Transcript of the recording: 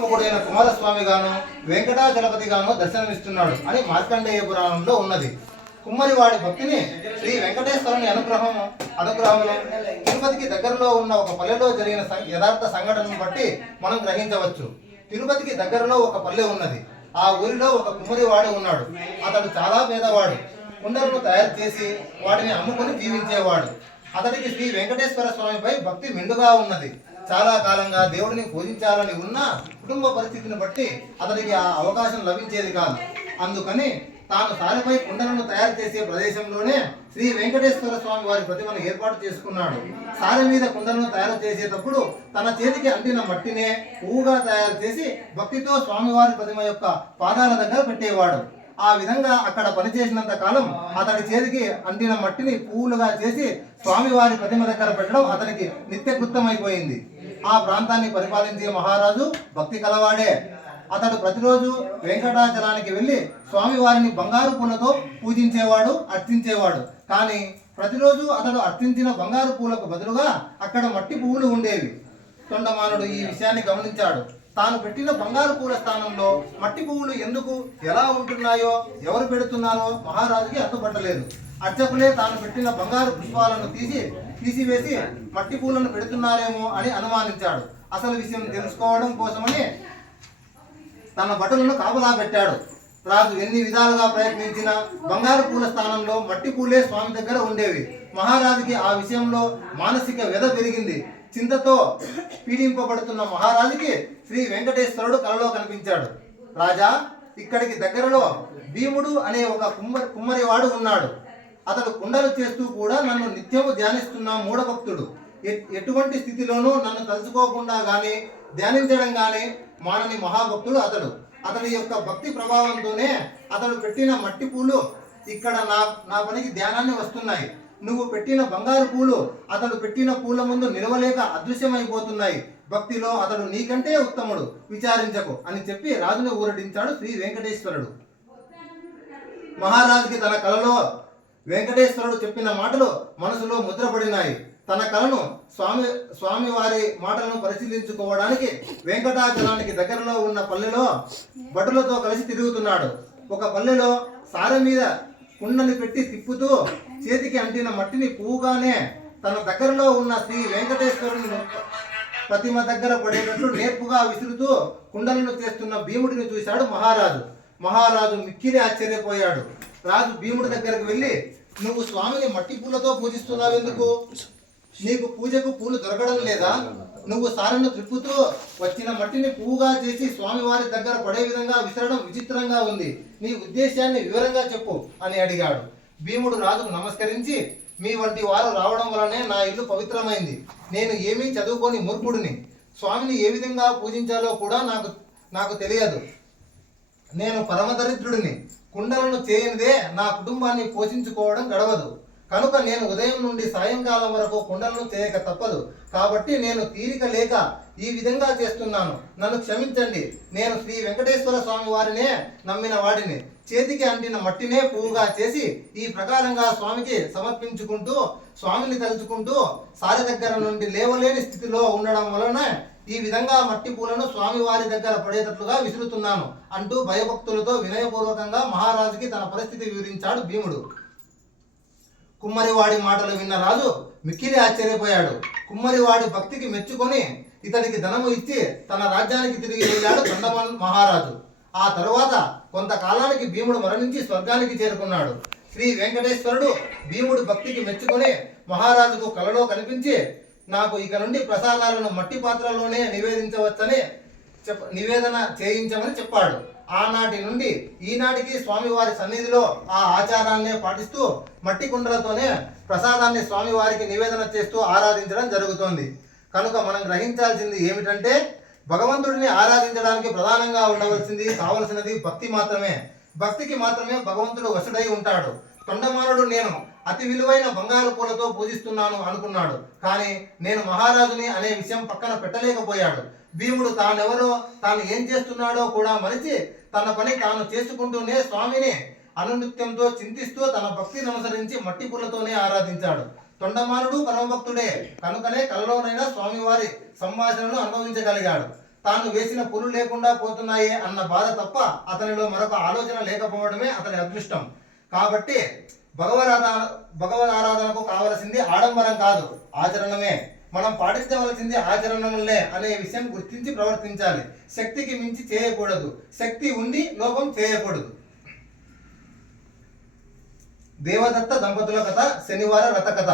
కుమారస్వామి గాను వెంకటాచలపతి గాను దర్శనమిస్తున్నాడు అని మార్కండేయ పురాణంలో ఉన్నది. కుమ్మరివాడి భక్తిని శ్రీ వెంకటేశ్వరుని అనుగ్రహమును తిరుపతికి దగ్గరలో ఉన్న ఒక పల్లెలో జరిగిన యథార్థ సంఘటనను బట్టి మనం గ్రహించవచ్చు. తిరుపతికి దగ్గరలో ఒక పల్లె ఉన్నది. ఆ ఊరిలో ఒక కుమ్మరివాడు ఉన్నాడు. అతడు చాలా పేదవాడు. కుండలను తయారు చేసి వాటిని అమ్ముకొని జీవించేవాడు. అతడికి శ్రీ వెంకటేశ్వర స్వామిపై భక్తి మెండుగా ఉన్నది. చాలా కాలంగా దేవుడిని పూజించాలని ఉన్న కుటుంబ పరిస్థితిని బట్టి అతడికి ఆ అవకాశం లభించేది కాదు. అందుకని తాను సారిపై కుండలను తయారు చేసే ప్రదేశంలోనే శ్రీ వెంకటేశ్వర స్వామి వారి ప్రతిమను ఏర్పాటు చేసుకున్నాడు. సారి మీద కుండలను తయారు చేసేటప్పుడు తన చేతికి అంటిన మట్టినే పువ్వుగా తయారు చేసి భక్తితో స్వామివారి ప్రతిమ యొక్క పాదాల దగ్గర పెట్టేవాడు. ఆ విధంగా అక్కడ పనిచేసినంత కాలం అతడి చేతికి అంటిన మట్టిని పువ్వులుగా చేసి స్వామివారి ప్రతిమ దగ్గర పెట్టడం అతనికి నిత్యకృతమైపోయింది. ఆ ప్రాంతాన్ని పరిపాలించే మహారాజు భక్తి కలవాడే. అతడు ప్రతిరోజు వెంకటాచలానికి వెళ్ళి స్వామివారిని బంగారు పూలతో పూజించేవాడు, అర్చించేవాడు. కానీ ప్రతిరోజు అతడు అర్చించిన బంగారు పూలకు బదులుగా అక్కడ మట్టి పువ్వులు ఉండేవి. తొండమానుడు ఈ విషయాన్ని గమనించాడు. తాను పెట్టిన బంగారు పూల స్థానంలో మట్టి పువ్వులు ఎందుకు ఎలా ఉంటున్నాయో, ఎవరు పెడుతున్నారో మహారాజుకి అడ్డుపట్టలేదు. అర్చకులే తాను పెట్టిన బంగారు పుష్పాలను తీసివేసి మట్టి పూలను పెడుతున్నారేమో అని అనుమానించాడు. అసలు విషయం తెలుసుకోవడం కోసమని తన భటులను కాపలా పెట్టాడు. రాజు ఎన్ని విధాలుగా ప్రయత్నించినా బంగారు పూల స్థానంలో మట్టి పూలే స్వామి దగ్గర ఉండేవి. మహారాజుకి ఆ విషయంలో మానసిక వ్యధ పెరిగింది. చింతతో పీడింపబడుతున్న మహారాజుకి శ్రీ వెంకటేశ్వరుడు కలలో కనిపించాడు. రాజా, ఇక్కడికి దగ్గరలో భీముడు అనే ఒక కుమ్మరివాడు ఉన్నాడు. అతడు కుండలు చేస్తూ కూడా నన్ను నిత్యము ధ్యానిస్తున్న మూఢభక్తుడు. ఎటువంటి స్థితిలోనూ నన్ను తలుచుకోకుండా గాని ధ్యానించడం గాని మానని మహాభక్తుడు అతడు. అతని యొక్క భక్తి ప్రభావంతోనే అతడు పెట్టిన మట్టి పూలు ఇక్కడ నా పనికి ధ్యానాన్ని వస్తున్నాయి. నువ్వు పెట్టిన బంగారు పూలు అతడు పెట్టిన పూల ముందు నిలవలేక అదృశ్యమైపోతున్నాయి. భక్తిలో అతడు నీకంటే ఉత్తముడు, విచారించకు అని చెప్పి రాజుని ఊరడించాడు శ్రీ వెంకటేశ్వరుడు. మహారాజుకి తన కలలో వెంకటేశ్వరుడు చెప్పిన మాటలు మనసులో ముద్రపడినాయి. తన కలను స్వామివారి మాటలను పరిశీలించుకోవడానికి వెంకటాచలానికి దగ్గరలో ఉన్న పల్లెలో భటులతో కలిసి తిరుగుతున్నాడు. ఒక పల్లెలో సారె మీద కుండని పెట్టి తిప్పుతూ చేతికి అంటిన మట్టిని పువ్వుగానే తన దగ్గరలో ఉన్న శ్రీ వెంకటేశ్వరుని ప్రతిమ దగ్గర పడేటట్లు నేర్పుగా విసురుతూ కుండలను చేస్తున్న భీముడిని చూశాడు మహారాజు. మహారాజు మిక్కిలి ఆశ్చర్యపోయాడు. రాజు భీముడి దగ్గరకు వెళ్ళి, నువ్వు స్వామిని మట్టి పూలతో పూజిస్తున్నావెందుకు? నీకు పూజకు పూలు దొరకడం లేదా? నువ్వు సారెను త్రిప్పుతూ వచ్చిన మట్టిని పువ్వుగా చేసి స్వామివారి దగ్గర పడే విధంగా విసరడం విచిత్రంగా ఉంది. నీ ఉద్దేశాన్ని వివరంగా చెప్పు అని అడిగాడు. భీముడు రాజుకు నమస్కరించి, మీ వంటి వారు రావడం వలనే నా ఇల్లు పవిత్రమైంది. నేను ఏమీ చదువుకొని మూర్ఖుడిని. స్వామిని ఏ విధంగా పూజించాలో కూడా నాకు తెలియదు. నేను పరమదరిద్రుడిని. కుండలను చేయనిదే నా కుటుంబాన్ని పోషించుకోవడం గడవదు. కనుక నేను ఉదయం నుండి సాయంకాలం వరకు కుండలను చేయక తప్పదు. కాబట్టి నేను తీరిక లేక ఈ విధంగా చేస్తున్నాను. నన్ను క్షమించండి. నేను శ్రీ వెంకటేశ్వర స్వామి వారినే నమ్మిన వాడిని. చేతికి అంటిన మట్టినే పువ్వుగా చేసి ఈ ప్రకారంగా స్వామికి సమర్పించుకుంటూ స్వామిని తలుచుకుంటూ సారి దగ్గర నుండి లేవలేని స్థితిలో ఉండడం వలన ఈ విధంగా మట్టి పూలను స్వామివారి దగ్గర పడేటట్లుగా విసురుతున్నాను అంటూ భయభక్తులతో వినయపూర్వకంగా మహారాజుకి తన పరిస్థితి వివరించాడు భీముడు. కుమ్మరివాడి మాటలు విన్న రాజు మిక్కిలి ఆశ్చర్యపోయాడు. కుమ్మరివాడి భక్తికి మెచ్చుకొని ఇతడికి ధనము ఇచ్చి తన రాజ్యానికి తిరిగి వెళ్ళాడు తొండమాన్ మహారాజు. ఆ తరువాత కొంతకాలానికి భీముడు మరణించి స్వర్గానికి చేరుకున్నాడు. శ్రీ వెంకటేశ్వరుడు భీముడు భక్తికి మెచ్చుకొని మహారాజుకు కలలో కనిపించి, నాకు ఇక నుండి ప్రసాదాలను మట్టి పాత్రలోనే నివేదన చేయించమని చెప్పాడు. ఆనాటి నుండి ఈనాటికి స్వామివారి సన్నిధిలో ఆ ఆచారాన్నే పాటిస్తూ మట్టి కుండలతోనే ప్రసాదాన్ని స్వామివారికి నివేదన చేస్తూ ఆరాధించడం జరుగుతోంది. కనుక మనం గ్రహించాల్సింది ఏమిటంటే, భగవంతుడిని ఆరాధించడానికి ప్రధానంగా కావలసినది భక్తి మాత్రమే. భక్తికి మాత్రమే భగవంతుడు వశుడై ఉంటాడు. తొండమానుడు నేను అతి విలువైన బంగారు పూలతో పూజిస్తున్నాను అనుకున్నాడు. కానీ నేను మహారాజుని అనే విషయం పక్కన పెట్టలేకపోయాడు. భీముడు తానెవరో, తాను ఏం చేస్తున్నాడో కూడా మరిచి తన పని తాను చేసుకుంటూనే స్వామిని అనునిత్యంతో చింతిస్తూ తన భక్తిని అనుసరించి మట్టి పూలతోనే ఆరాధించాడు. తొండమానుడు పరమభక్తుడే. కనుకనే కలలోనైనా స్వామివారి సంభాషణను అనుభవించగలిగాడు. తాను వేసిన పులు లేకుండా పోతున్నాయే అన్న బాధ తప్ప అతనిలో మరొక ఆలోచన లేకపోవడమే అతని అదృష్టం. కాబట్టి భగవద్ ఆరాధనకు కావలసింది ఆడంబరం కాదు, ఆచరణమే. మనం పాటించవలసింది ఆచరణలే అనే విషయం గుర్తించి ప్రవర్తించాలి. శక్తికి మించి చేయకూడదు, శక్తి ఉండి లోపం చేయకూడదు. దేవదత్త దంపతుల కథ, శనివార రథ కథ.